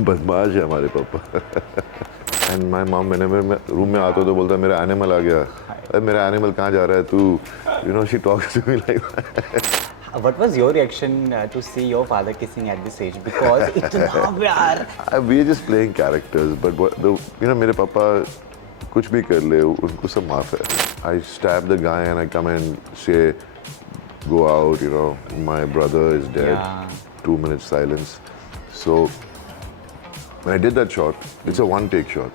बदमाश है हमारे पापा। एंड माय मॉम, मैंने मेरे रूम में आता तो बोलता मेरा एनिमल आ गया। अरे मेरा एनिमल कहाँ जा रहा है तू? You know she talks to me like. What was your reaction to see your father kissing at this age? Because इतना प्यार। We are just playing characters, but मेरे पापा कुछ भी कर ले उनको सब माफ है। I stab the guy and I come and say, go out, you know, my brother is dead. Yeah. 2 minutes silence. So when I did that shot, it's a one take shot.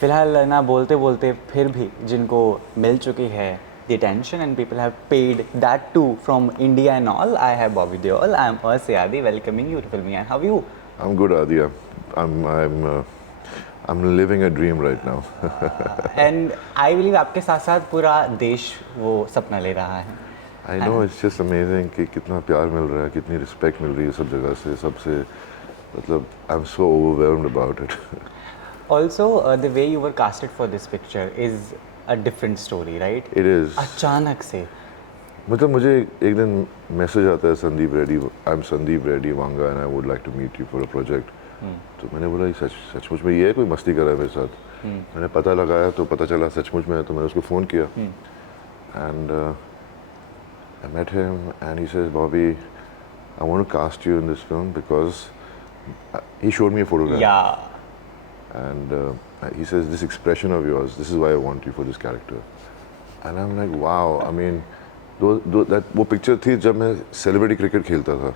फिलहाल ना बोलते बोलते फिर भी जिनको मिल चुकी है the attention and people have paid that too from India and all. I have Bobby Deol. I am Sayadi welcoming you to Filmy. And how are you? I'm good, Adia. I'm living a dream right now. And I believe आपके साथ साथ पूरा देश वो सपना ले रहा है। I know, it's just amazing कि कितना प्यार मिल रहा है, कितनी रिस्पेक्ट मिल रही है सब जगह से, सबसे, मतलब I'm so overwhelmed about it. Also, the way you were casted for this picture is a different story, right? It is. अचानक से। मतलब मुझे एक दिन मैसेज आता है Sandeep Reddy, I am Sandeep Reddy Vanga and I would like to meet you for a project. तो मैंने बोला ये सचमुच में ये है, कोई मस्ती कर रहा है मेरे साथ? मैंने पता लगाया तो पता चला सचमुच में है, तो मैंने उसको फ़ोन किया and I met him and he says Bobby I want to cast you in this film because he showed me a photograph. Yeah. And he says, this expression of yours, this is why I want you for this character. And I'm like, wow, I mean, वो picture थी जब मैं celebrity cricket खेलता था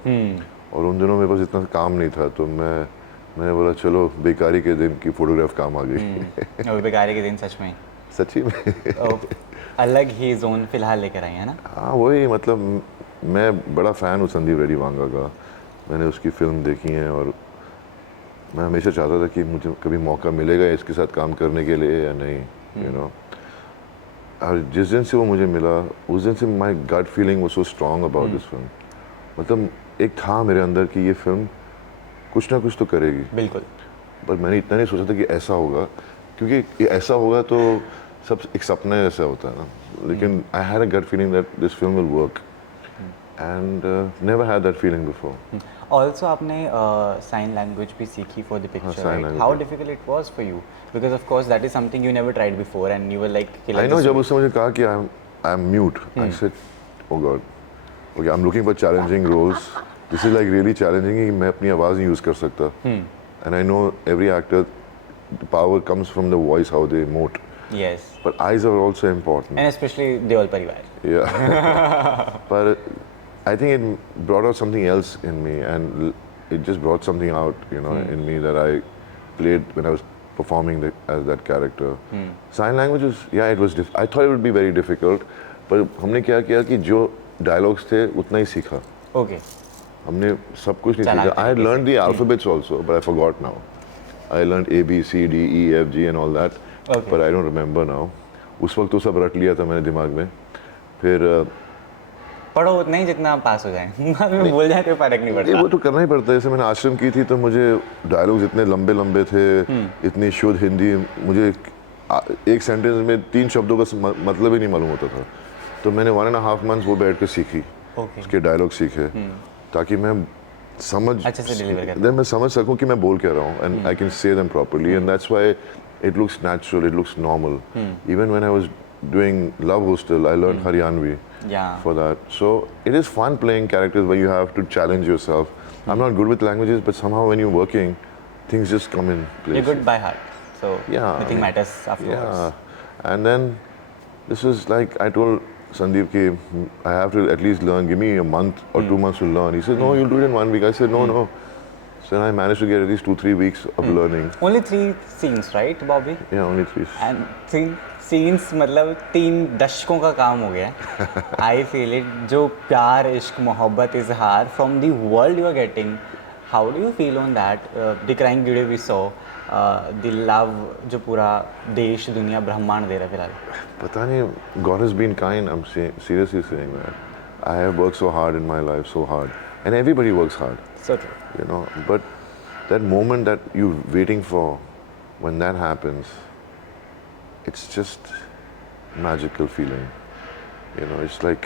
और उन दिनों मेरे पास इतना काम नहीं था, तो मैंने बोला चलो बेकारी के दिन की फोटोग्राफ काम आ गई। और बेकारी के दिन सच में सच्ची में अलग ही जोन फिलहाल लेकर आई है ना। हाँ वही, मतलब मैं बड़ा फ़ैन हूँ संदीप रेड्डी वांगा का, मैंने उसकी फिल्म देखी है और मैं हमेशा चाहता था कि मुझे कभी मौका मिलेगा इसके साथ काम करने के लिए या नहीं, यू नो। और जिस दिन से वो मुझे मिला उस दिन से my gut feeling was so strong about this film. मतलब एक था मेरे अंदर कि ये फिल्म कुछ ना कुछ तो करेगी। बिल्कुल। पर मैंने इतना नहीं सोचा था कि ऐसा होगा, क्योंकि ये ऐसा होगा तो सब एक सपना जैसा होता है ना, लेकिन I had a gut feeling that this film will work and never had that feeling before. Also आपने साइन लैंग्वेज भी सीखी for the picture, right? How difficult it was for you, because of course that is something you never tried before and you were like I know. जब उसने मुझे कहा कि I am mute, I said oh God, okay, I am looking for challenging roles, this is like really challenging कि मैं अपनी आवाज़ नहीं यूज़ कर सकता। And I know every actor the power comes from the voice, how they emote. Yes. But eyes are also important. And especially Deol Parivar. Yeah. But I think it brought out something else in me, and it just brought something out, you know, in me that I played when I was performing as that character. Sign language was, yeah, it was. I thought it would be very difficult, but हमने क्या किया कि जो dialogues थे उतना ही सीखा. Okay. हमने सब कुछ नहीं सीखा. I had learned the alphabets also, but I forgot now. I learned A, B, C, D, E, F, G, and all that. Okay. But I don't remember now. उस वक्त तो सब रट लिया था मैंने दिमाग में. फिर पढ़ो उतना ही जितना आप पास हो जाएं। बाद में बोल जाए तो फर्क नहीं पड़ता। वो तो करना ही पड़ता है। जैसे मैंने आश्रम की थी तो मुझे डायलॉग्स इतने लंबे लंबे थे, इतनी शुद्ध हिंदी, मुझे एक सेंटेंस में 3 शब्दों का मतलब ही नहीं मालूम होता था। तो मैंने 1.5 months वो बैठ कर सीखी, उसके डायलॉग सीखे, ताकि मैं समझ अच्छे से डिलीवर कर, मैं समझ सकूं कि मैं बोल क्या रहा हूँ, and I can say them properly, and that's why it looks natural, it looks normal. Even when I was doing Love Hostel, I learned Haryanvi for that. So it is fun playing characters where you have to challenge yourself. I'm not good with languages, but somehow when you're working, things just come in place. You're good by heart, so nothing matters afterwards. Yeah, and then this was like, I told Sandeep ki I have to at least learn, give me a month or 2 months to learn. He said, no, you'll do it in 1 week. I said, no. So I managed to get at least 2-3 weeks of learning. Only 3 scenes, right, Bobby? Yeah, only 3. And 3 scenes मतलब 3 दशकों का काम हो गया। I feel it. जो प्यार, इश्क, मोहब्बत, इजहार from the world you are getting. How do you feel on that? The crying video we saw, the love जो पूरा देश, दुनिया, ब्रह्मांड दे रहा है फिलहाल। पता नहीं, God has been kind. I'm seriously saying that. I have worked so hard in my life, so hard, and everybody works hard. So true. You know, but that moment that you're waiting for, when that happens, it's just magical feeling. You know, it's like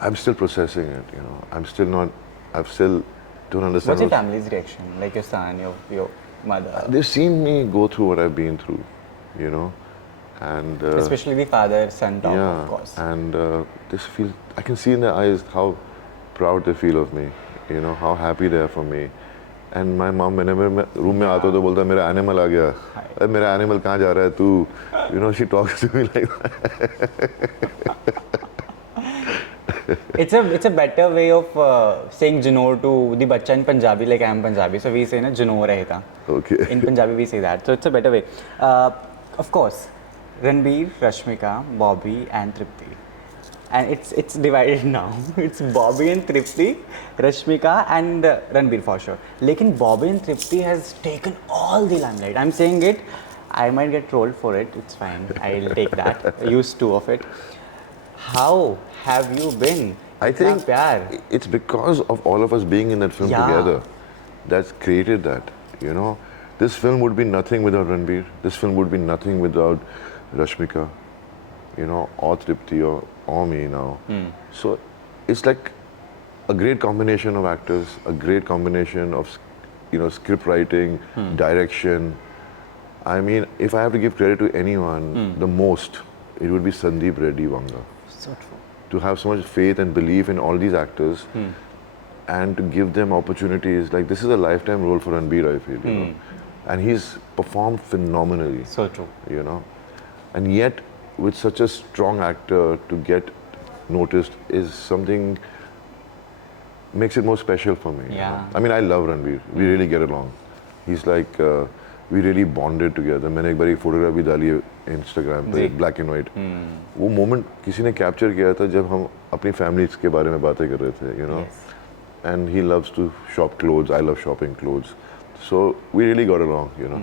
I'm still processing it, you know. I'm still not, I've still don't understand. What's your family's reaction? Like your son, your mother, They've seen me go through what I've been through, you know, and especially the father-son talk, of yeah, course. and this feel, I can see in their eyes how proud they feel of me, you know, how happy they are for me. And my mom, whenever मैं room में आता हूँ तो बोलता है मेरा animal आ गया, अरे मेरा एनिमल कहाँ जा रहा है तू, you know, she talks to me like that. It's a better way of saying Janor to the bachcha in Punjabi, like I am Punjabi, so we say na Janor raheta. Okay. In Punjabi we say that, so it's a better way. Of course, Ranbir, Rashmika, Bobby, and Tripti, and it's divided now. It's Bobby and Tripti, Rashmika and Ranbir for sure. Lekin Bobby and Tripti has taken all the limelight. I'm saying it. I might get trolled for it. It's fine. I'll take that. Use two of it. How have you been? I Itna think pyar. it's because of all of us being in that film Yeah. together that's created that, you know. This film would be nothing without Ranbir. This film would be nothing without Rashmika, you know, or Tripti or me now. So it's like a great combination of actors, a great combination of, you know, script writing, direction. I mean, if I have to give credit to anyone, the most, it would be Sandeep Reddy Vanga. So true. To have so much faith and belief in all these actors and to give them opportunities. Like, this is a lifetime role for Ranbir, I feel, you know. And he's performed phenomenally, So true. you know. And yet, with such a strong actor, to get noticed is something, makes it more special for me. you Yeah. know. I mean, I love Ranbir. We really get along. He's like, we really bonded together. मैंने एक बार एक photograph भी डाली है Instagram पे, black and white. वो moment किसी ने कैप्चर किया था जब हम अपनी फैमिलीज के बारे में बातें कर रहे थे, you know. Yes. And he loves to shop clothes. I love shopping clothes. So we really got along, you know.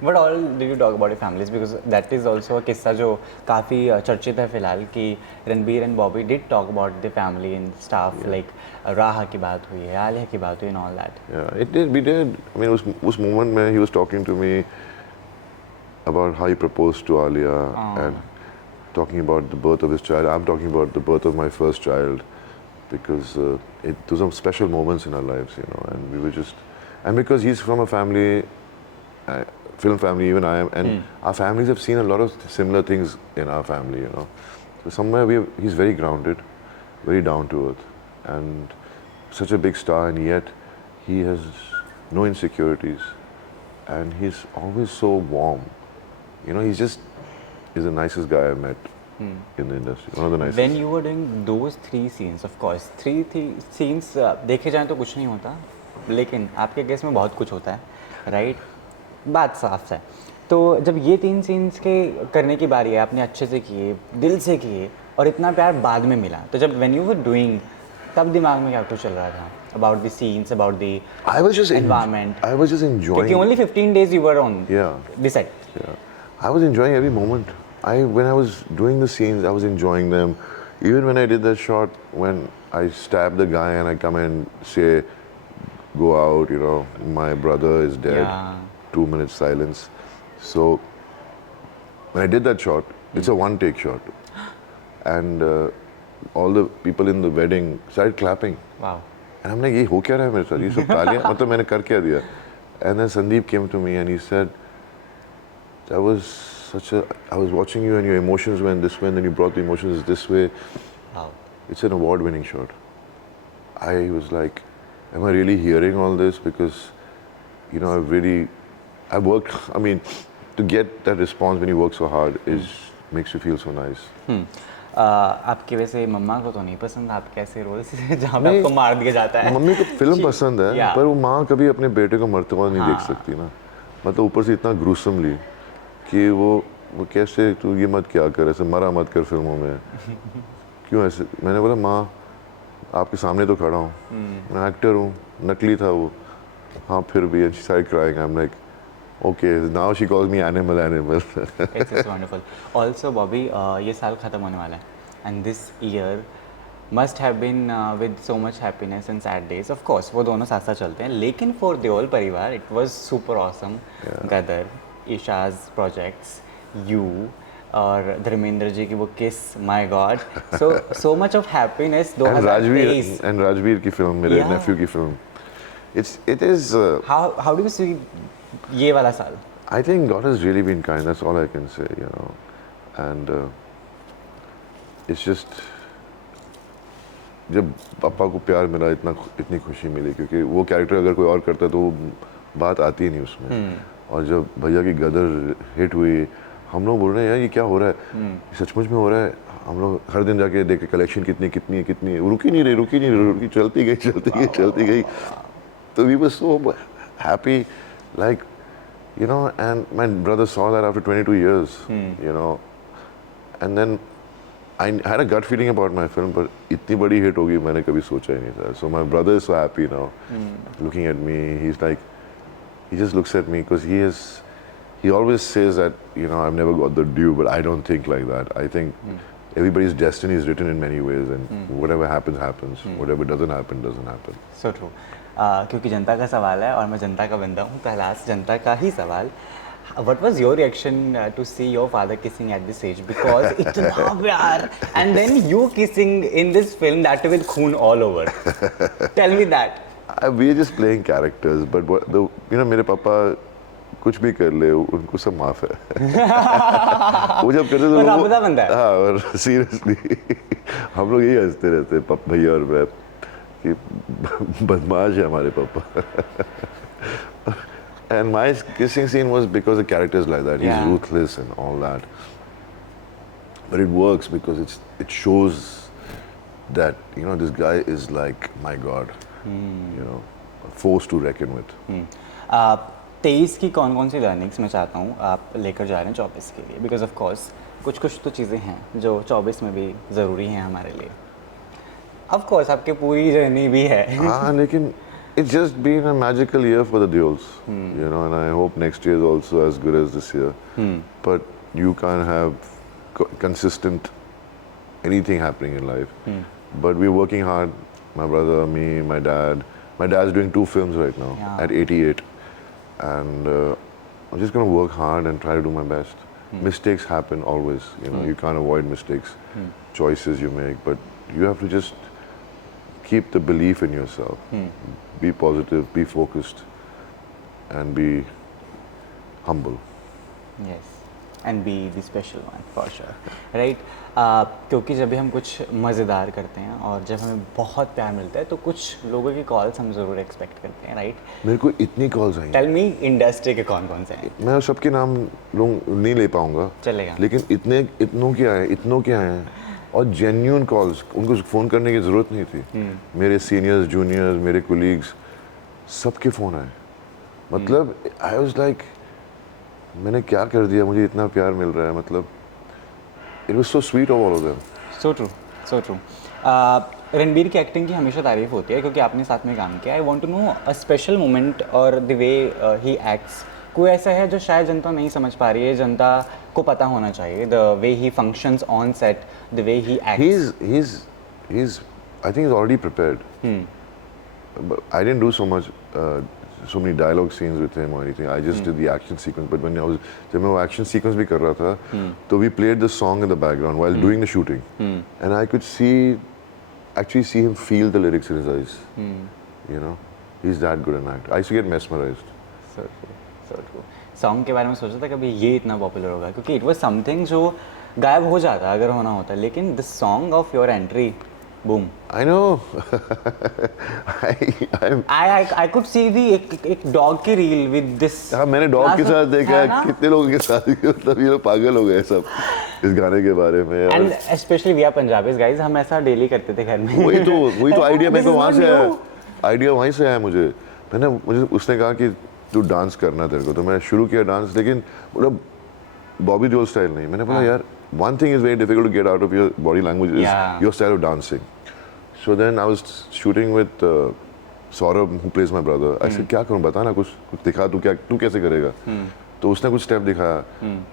What all did you talk about your families? Because that is also a किस्सा जो काफ़ी चर्चित है फिलहाल कि Ranbir and Bobby did talk about the family and stuff, like राहा की बात हुई है, आलिया की बात हुई and all that. Yeah, it did. We did. I mean, उस moment में he was talking to me about how he proposed to Alia and talking about the birth of his child. I'm talking about the birth of my first child because those are special moments in our lives, you know. And we were just, and because he's from a family, film family, even I am, and our families have seen a lot of similar things in our family, you know. So somewhere he's very grounded, very down to earth, and such a big star, and yet he has no insecurities, and he's always so warm. You know, he's the nicest guy I met in the industry. One of the nicest. When you were doing those three scenes, of course, three scenes देखे जाएं तो कुछ नहीं होता, लेकिन आपके case में बहुत कुछ होता है, राइट? बात साफ है. तो जब ये तीन सीन्स के करने की बारी है, आपने अच्छे से किए, दिल से किए, और इतना प्यार बाद में मिला, तो जब when you were doing, तब दिमाग में क्या कुछ चल रहा था? About the scenes, about the environment. I was just enjoying. Because only 15 days you were on the set. Yeah. I was enjoying every moment. When I was doing the scenes, I was enjoying them. Even when I did that shot, when I stab the guy and I come and say, go out, you know, my brother is dead. Yeah. 2 minutes silence. So when I did that shot, it's a one-take shot. And all the people in the wedding started clapping. Wow. And I'm like, ये हो क्या रहा है मेरे साथ? ये सब तालियां मतलब मैंने कर क्या दिया? And then Sandeep came to me and he said, I was watching you and your emotions went this way and then you brought the emotions this way. Wow. It's an award-winning shot. I was like, am I really hearing all this? Because, you know, I've worked, I mean, to get that response when you work so hard makes you feel so nice. आपके वैसे मम्मा को तो नहीं पसंद आपके ऐसे role से जहाँ पे आपको मार दिया जाता है. मम्मी को फिल्म पसंद है, Yeah. पर वो माँ कभी अपने बेटे को मरते हुए नहीं देख सकती ना. मतलब ऊपर से इतना gruesomely कि वो कैसे तू ये मत क्या कर, ऐसे मरा मत कर फिल्मों में. क्यों ऐसे? मैंने बोला माँ आपके सामने तो खड़ा हूँ, मैं एक्टर हूँ, नकली था वो. हाँ फिर भी. And she started crying. I'm like, okay, now she calls me animal. It's wonderful. Also, Bobby, ये साल खत्म होने वाला है, and this year must have been with so much happiness and sad days. Of course, वो दोनों साथ साथ चलते हैं. लेकिन for देओल परिवार, it was super awesome. Gadar, Isha's projects, you, और धर्मेंद्र जी की वो किस, my God, so much of happiness. And 2023. Rajveer की फिल्म, मेरे Yeah. nephew की film. It is. How do you see ये वाला साल? I think God has really been kind. That's all I can say, you know. And it's just जब पापा को प्यार मिला, इतनी खुशी मिली, क्योंकि वो कैरेक्टर अगर कोई और करता तो वो बात आती ही नहीं उसमें. और जब भैया की गदर हिट हुई, हम लोग बोल रहे हैं यार ये क्या हो रहा है, ये सचमुच में हो रहा है. हम लोग हर दिन जाके देखे कलेक्शन कितनी रुकी नहीं रही, चलती गई. So we were so happy, like, you know, and my brother saw that after 22 years, you know, and then I had a gut feeling about my film, but इतनी बड़ी hit होगी मैंने कभी सोचा ही नहीं था. So my brother is so happy now, looking at me. He's like, he just looks at me because he always says that, you know, I've never got the due, but I don't think like that. I think everybody's destiny is written in many ways, and whatever happens. Whatever doesn't happen. So true. क्योंकि जनता का सवाल है और मैं जनता का बंदा हूँ, पहला जनता का ही सवाल. What was your reaction to see your father kissing at this age? Because इतना प्यार, and then you kissing in this film, that with खून all over. Tell me that. We're just playing characters, but you know, मेरे पापा कुछ भी कर ले, उनको सब माफ है. वो जब करते तो रबदा बंदा है. हाँ, और सीरियसली हम लोग यही हंसते रहते भैया और मैं कि बदमाश है हमारे पापा. And my kissing scene was because the character is like that. He's ruthless and all that. But it works because it shows that, you know, this guy is like, my God, you know, a force to reckon with. 23 की कौन सी learnings मैं चाहता हूँ आप लेकर जा रहे हैं 24 के लिए? बिकॉज ऑफ कोर्स कुछ तो चीज़ें हैं जो 24 में भी ज़रूरी हैं हमारे लिए. ऑफ कोर्स आपकी पूरी जर्नी भी है. हाँ, लेकिन it's just been a magical year for the Deols, you know, and I hope next year is also as good as this year. But you can't have consistent anything happening in life. But we're working hard. My brother, me, my dad. My dad's doing 2 films right now at 88, and I'm just gonna work hard and try to do my best. Mistakes happen always, you know. You can't avoid mistakes, choices you make, but you have to just keep the belief in yourself. Be positive, be focused, and be humble. Yes, and be the special one for sure, right? क्योंकि जब भी हम कुछ मज़ेदार करते हैं और जब हमें बहुत प्यार मिलता है तो कुछ लोगों की कॉल्स हम ज़रूर एक्सपेक्ट करते हैं, राइट? मेरे को इतनी कॉल्स आई. टेल मी इंडस्ट्री के कौन से हैं? मैं सबके नाम नहीं ले पाऊंगा, चलेगा, लेकिन इतनों के आए हैं और जेन्युइन कॉल्स. उनको फ़ोन करने की ज़रूरत नहीं थी. मेरे सीनियर्स, जूनियर्स, मेरे कोलीग्स, सबके फ़ोन आए. मतलब आई वाज लाइक, मैंने क्या कर दिया, मुझे इतना प्यार मिल रहा है. मतलब it was so sweet of all of them. So true. Ranbir की एक्टिंग की हमेशा तारीफ होती है क्योंकि आपने साथ में काम किया. I want to know a special moment और द वे ही एक्ट्स. कोई ऐसा है जो शायद जनता नहीं समझ पा रही है, जनता को पता होना चाहिए, the way he functions on set, the way he acts. He's I think he's already prepared. But I didn't do so many dialogue scenes with him or anything. I just did the action sequence. But जब मैं वो action sequence भी कर रहा था, तो we played the song in the background while doing the shooting, and I could actually see him feel the lyrics in his eyes. You know, he's that good an actor. I used to get mesmerized. So true. Song के बारे में सोचा था कभी ये इतना popular होगा? क्योंकि इट वाज समथिंग जो गायब हो जाता अगर होना होता, लेकिन the song of your entry, boom. I know. I could see the एक डॉग की रील विद दिस. हाँ, मैंने डॉग के साथ देखा है, कितने लोगों के साथ, मतलब ये लोग पागल हो गए सब इस गाने के बारे में. And specially we are Punjabis guys, हम ऐसा डेली करते थे घर में. वही तो आइडिया मेरे को वहाँ से आया. आइडिया वहीं से आया मुझे उसने कहा कि तू डांस करना तेरे को, तो मैं शुरू किया डांस, लेकिन मतलब बॉबी देओल स्टाइल नहीं. मैंने बोला यार, one thing is very difficult to get out of your body language is your style of dancing. So then I was shooting with Saurabh, who plays my brother. I said, क्या करूँ, बता ना, कुछ दिखा, तू कैसे करेगा? तो उसने कुछ स्टेप दिखाया,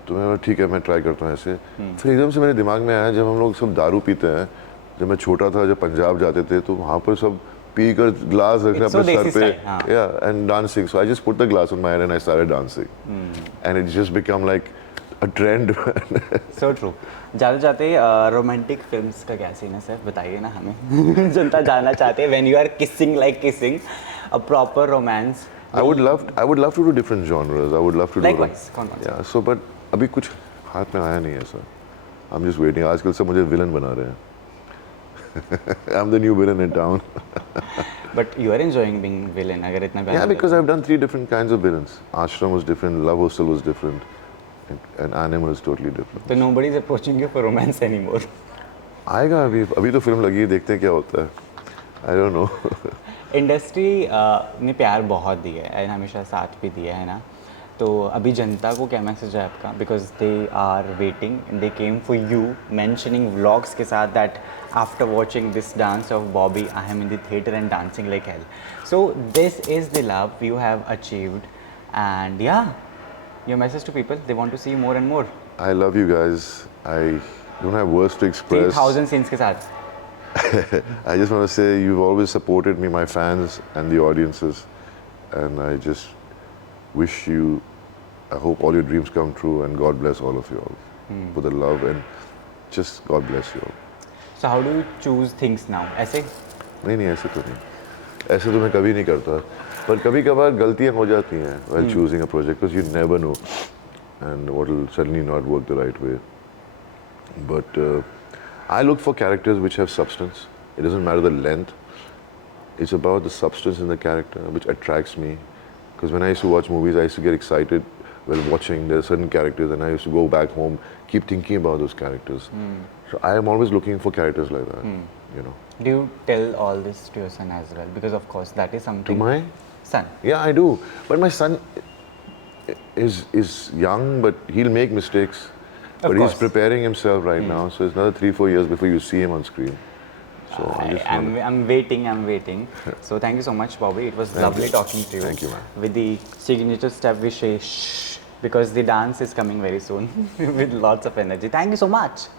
तो मैं बोला ठीक है, मैं ट्राई करता हूँ ऐसे. फिर एकदम से मेरे दिमाग में आया, जब हम लोग सब दारू पीते हैं, जब मैं छोटा था, जब पंजाब जाते थे, तो वहाँ पर सब पी कर ग्लास रखना अपने सर पे, and dancing. So I just put the glass on my head and I started dancing, and it just become like a trend. So true. जाते जाते रोमांटिक फिल्म्स का क्या सीन है सर, बताइए ना हमें। जनता जानना चाहते हैं when you are kissing like kissing, a proper romance. I would love to do different genres. I would love to do. Likewise, कौन कौन सा? Yeah. So, but अभी कुछ हाथ में आया नहीं है सर. I'm just waiting. आजकल सब मुझे villain बना रहे हैं. I'm the new villain in town. But you are enjoying being villain अगर इतना प्यार Yeah, because I've done 3 different kinds of villains. Ashram was different. Love Hostel was different. And Animal is totally different. तो nobody is approaching you for romance anymore. आएगा अभी तो film लगी है, देखते हैं क्या होता है. I don't know. इंडस्ट्री ने प्यार बहुत दिया है एंड हमेशा साथ भी दिया है ना, तो अभी जनता को क्या मैसेज है आपका, because they are waiting, they came for you, mentioning vlogs के साथ that after watching this dance of Bobby I am in the theatre and dancing like hell. So this is the love you have achieved and या your message to people, they want to see you more and more. I love you guys. I don't have words to express. 3000 scenes के साथ. I just want to say you've always supported me, my fans and the audiences, and I just wish you, I hope all your dreams come true, and God bless all of you all for the love, and just God bless you all. So how do you choose things now? ऐसे नहीं ऐसे तो नहीं, ऐसे तो मैं कभी नहीं करता, पर कभी कभार गलतियाँ हो जाती हैं while choosing a project, because you never know and what will suddenly not work the right way. But I look for characters which have substance. It doesn't matter the length. It's about the substance in the character which attracts me. Because when I used to watch movies, I used to get excited while watching. There are certain characters, and I used to go back home, keep thinking about those characters. So I am always looking for characters like that. You know. do you tell all this to your son as well? Because of course that is To something. my Son. yeah, I do. But my son is young, but he'll make mistakes. But he's course. preparing himself right now, so it's another 3-4 years before you see him on screen. So I'm waiting. So thank you so much, Bobby. It was lovely talking to you. Thank you, man. With the signature step we say shh, because the dance is coming very soon with lots of energy. Thank you so much.